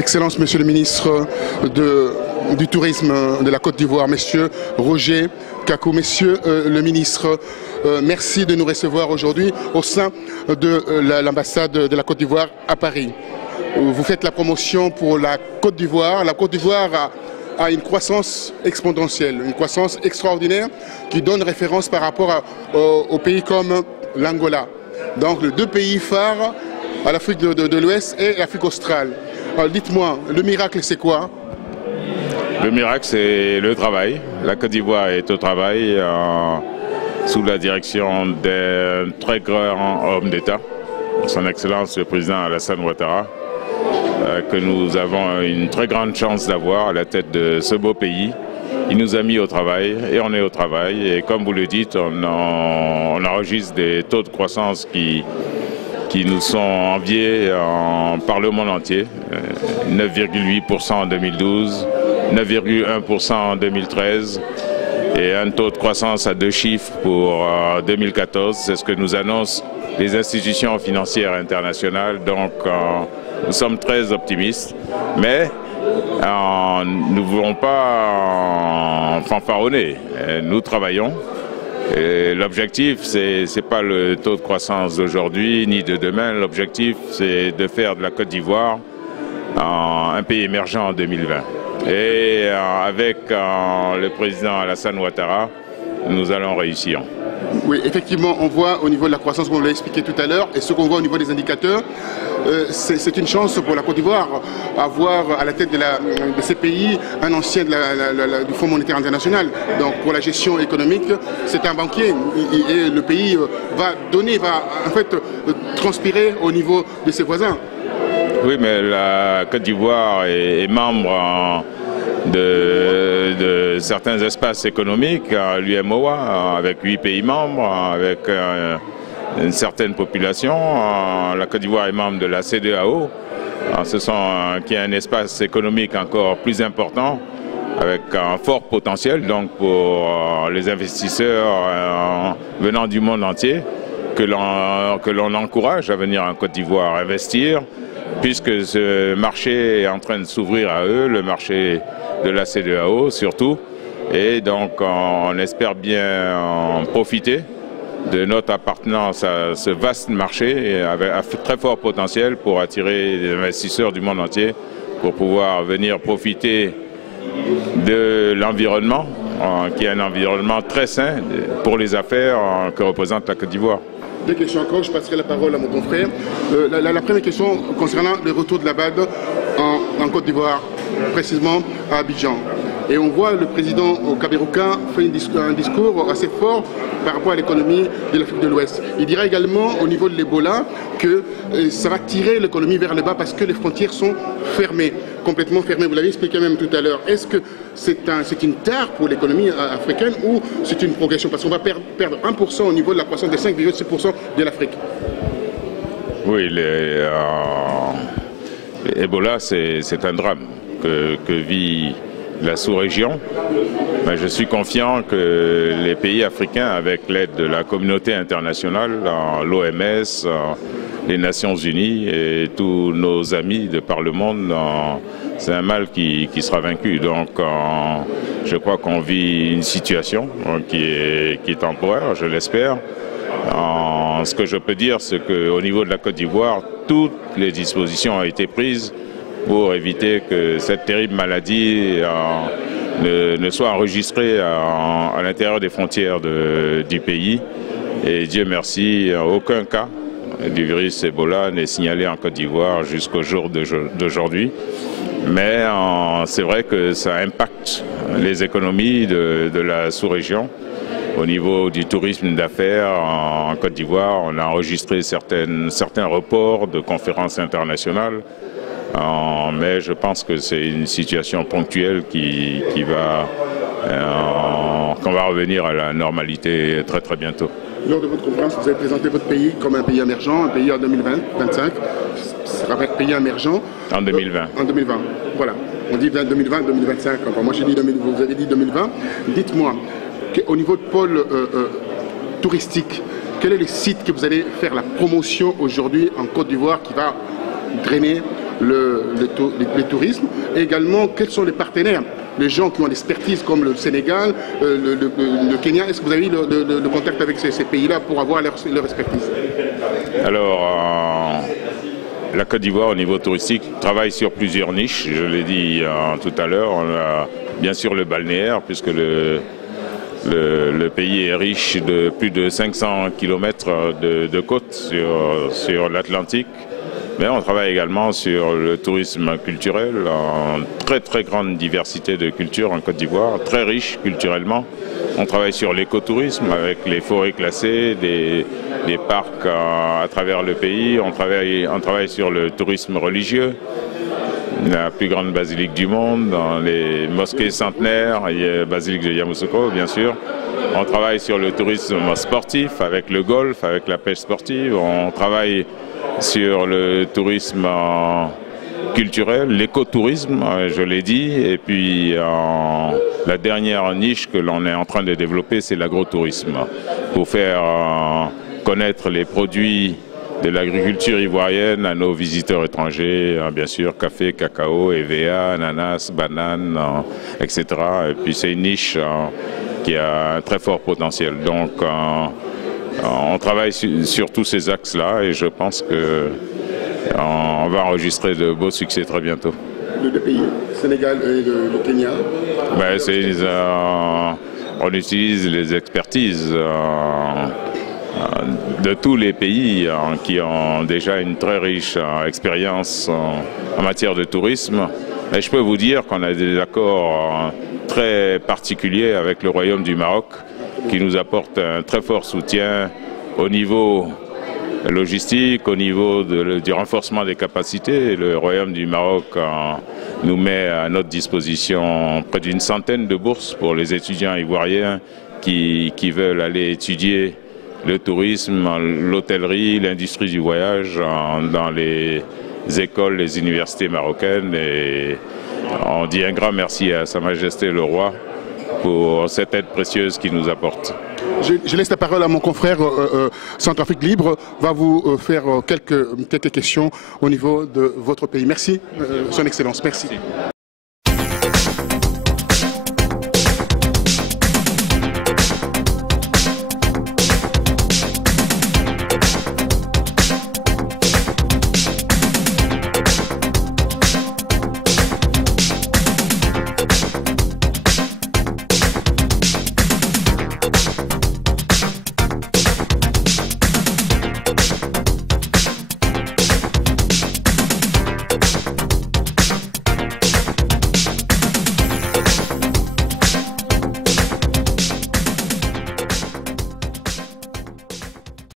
Excellence, Monsieur le ministre du Tourisme de la Côte d'Ivoire, Monsieur Roger Kakou. Monsieur le ministre, merci de nous recevoir aujourd'hui au sein de l'ambassade de la Côte d'Ivoire à Paris. Vous faites la promotion pour la Côte d'Ivoire. La Côte d'Ivoire a une croissance exponentielle, une croissance extraordinaire qui donne référence par rapport aux pays comme l'Angola. Donc les deux pays phares à l'Afrique de l'Ouest et l'Afrique australe. Alors dites-moi, le miracle c'est quoi? Le miracle c'est le travail. La Côte d'Ivoire est au travail sous la direction d'un très grand homme d'État, son Excellence le président Alassane Ouattara, que nous avons une très grande chance d'avoir à la tête de ce beau pays. Il nous a mis au travail et on est au travail. Et comme vous le dites, on enregistre des taux de croissance qui nous sont enviés par le monde entier. 9,8% en 2012, 9,1% en 2013 et un taux de croissance à 2 chiffres pour 2014. C'est ce que nous annoncent les institutions financières internationales. Donc nous sommes très optimistes, mais nous ne voulons pas fanfaronner. Nous travaillons. L'objectif, ce n'est pas le taux de croissance d'aujourd'hui ni de demain. L'objectif, c'est de faire de la Côte d'Ivoire un pays émergent en 2020. Et avec le président Alassane Ouattara, nous allons réussir. Oui, effectivement, on voit au niveau de la croissance, comme on l'a expliqué tout à l'heure, et ce qu'on voit au niveau des indicateurs, c'est une chance pour la Côte d'Ivoire, avoir à la tête de ces pays un ancien du Fonds monétaire international. Donc pour la gestion économique, c'est un banquier et le pays va en fait transpirer au niveau de ses voisins. Oui, mais la Côte d'Ivoire est membre de certains espaces économiques, l'UMOA, avec 8 pays membres, avec une certaine population. La Côte d'Ivoire est membre de la CEDEAO, qui est un espace économique encore plus important, avec un fort potentiel donc pour les investisseurs venant du monde entier, que l'on encourage à venir en Côte d'Ivoire investir, puisque ce marché est en train de s'ouvrir à eux, le marché de la CEDEAO surtout, et donc on espère bien profiter de notre appartenance à ce vaste marché avec un très fort potentiel pour attirer des investisseurs du monde entier pour pouvoir venir profiter de l'environnement, qui est un environnement très sain pour les affaires que représente la Côte d'Ivoire. Deux questions encore, je passerai la parole à mon confrère. La première question concernant le retour de la BAD en Côte d'Ivoire, précisément à Abidjan. Et on voit le président Kaberuka fait un discours assez fort par rapport à l'économie de l'Afrique de l'Ouest. Il dira également au niveau de l'Ebola que ça va tirer l'économie vers le bas parce que les frontières sont fermées, complètement fermées. Vous l'avez expliqué même tout à l'heure. Est-ce que c'est une tare pour l'économie africaine ou c'est une progression? Parce qu'on va perdre 1% au niveau de la croissance des 5,6% de l'Afrique. Oui, l'Ebola, c'est un drame que vit la sous-région. Mais je suis confiant que les pays africains, avec l'aide de la communauté internationale, l'OMS, les Nations Unies et tous nos amis de par le monde, c'est un mal qui sera vaincu. Donc je crois qu'on vit une situation qui est temporaire, je l'espère. Ce que je peux dire, c'est qu'au niveau de la Côte d'Ivoire, toutes les dispositions ont été prises pour éviter que cette terrible maladie ne soit enregistrée à l'intérieur des frontières du pays. Et Dieu merci, aucun cas du virus Ebola n'est signalé en Côte d'Ivoire jusqu'au jour d'aujourd'hui. Mais c'est vrai que ça impacte les économies de la sous-région. Au niveau du tourisme d'affaires en Côte d'Ivoire, on a enregistré certains reports de conférences internationales. Mais je pense que c'est une situation ponctuelle qu'on va revenir à la normalité très très bientôt. Lors de votre conférence, vous avez présenté votre pays comme un pays émergent, un pays en 2025, ce sera un pays émergent. En 2020. En 2020, voilà. On dit 2020, 2025, enfin moi j'ai dit 2020, vous avez dit 2020. Dites-moi, au niveau de pôle touristique, quel est le site que vous allez faire la promotion aujourd'hui en Côte d'Ivoire qui va drainer les tourismes, et également quels sont les partenaires, les gens qui ont l'expertise comme le Sénégal, le Kenya. Est-ce que vous avez eu le contact avec ces pays-là pour avoir leur expertise? Alors, la Côte d'Ivoire au niveau touristique travaille sur plusieurs niches, je l'ai dit tout à l'heure. On a bien sûr le balnéaire, puisque le pays est riche de plus de 500 km de côte sur l'Atlantique. Mais on travaille également sur le tourisme culturel, en très grande diversité de cultures en Côte d'Ivoire, très riche culturellement. On travaille sur l'écotourisme avec les forêts classées, des parcs à travers le pays. On travaille sur le tourisme religieux, la plus grande basilique du monde, dans les mosquées centenaires, et basilique de Yamoussoukro bien sûr. On travaille sur le tourisme sportif avec le golf, avec la pêche sportive. On travaille sur le tourisme culturel, l'écotourisme, je l'ai dit, et puis la dernière niche que l'on est en train de développer, c'est l'agrotourisme, pour faire connaître les produits de l'agriculture ivoirienne à nos visiteurs étrangers, bien sûr, café, cacao, EVA, ananas, bananes, etc. Et puis c'est une niche qui a un très fort potentiel. Donc on travaille sur tous ces axes-là et je pense qu'on va enregistrer de beaux succès très bientôt. Les deux pays, Sénégal et le Kenya? On utilise les expertises de tous les pays qui ont déjà une très riche expérience en matière de tourisme. Et je peux vous dire qu'on a des accords très particuliers avec le Royaume du Maroc qui nous apporte un très fort soutien au niveau logistique, au niveau du renforcement des capacités. Le Royaume du Maroc nous met à notre disposition près d'une centaine de bourses pour les étudiants ivoiriens qui veulent aller étudier le tourisme, l'hôtellerie, l'industrie du voyage dans les écoles, les universités marocaines. Et on dit un grand merci à Sa Majesté le Roi pour cette aide précieuse qu'il nous apporte. Je laisse la parole à mon confrère Centrafrique Libre, va vous faire quelques questions au niveau de votre pays. Merci, Son Excellence. Merci.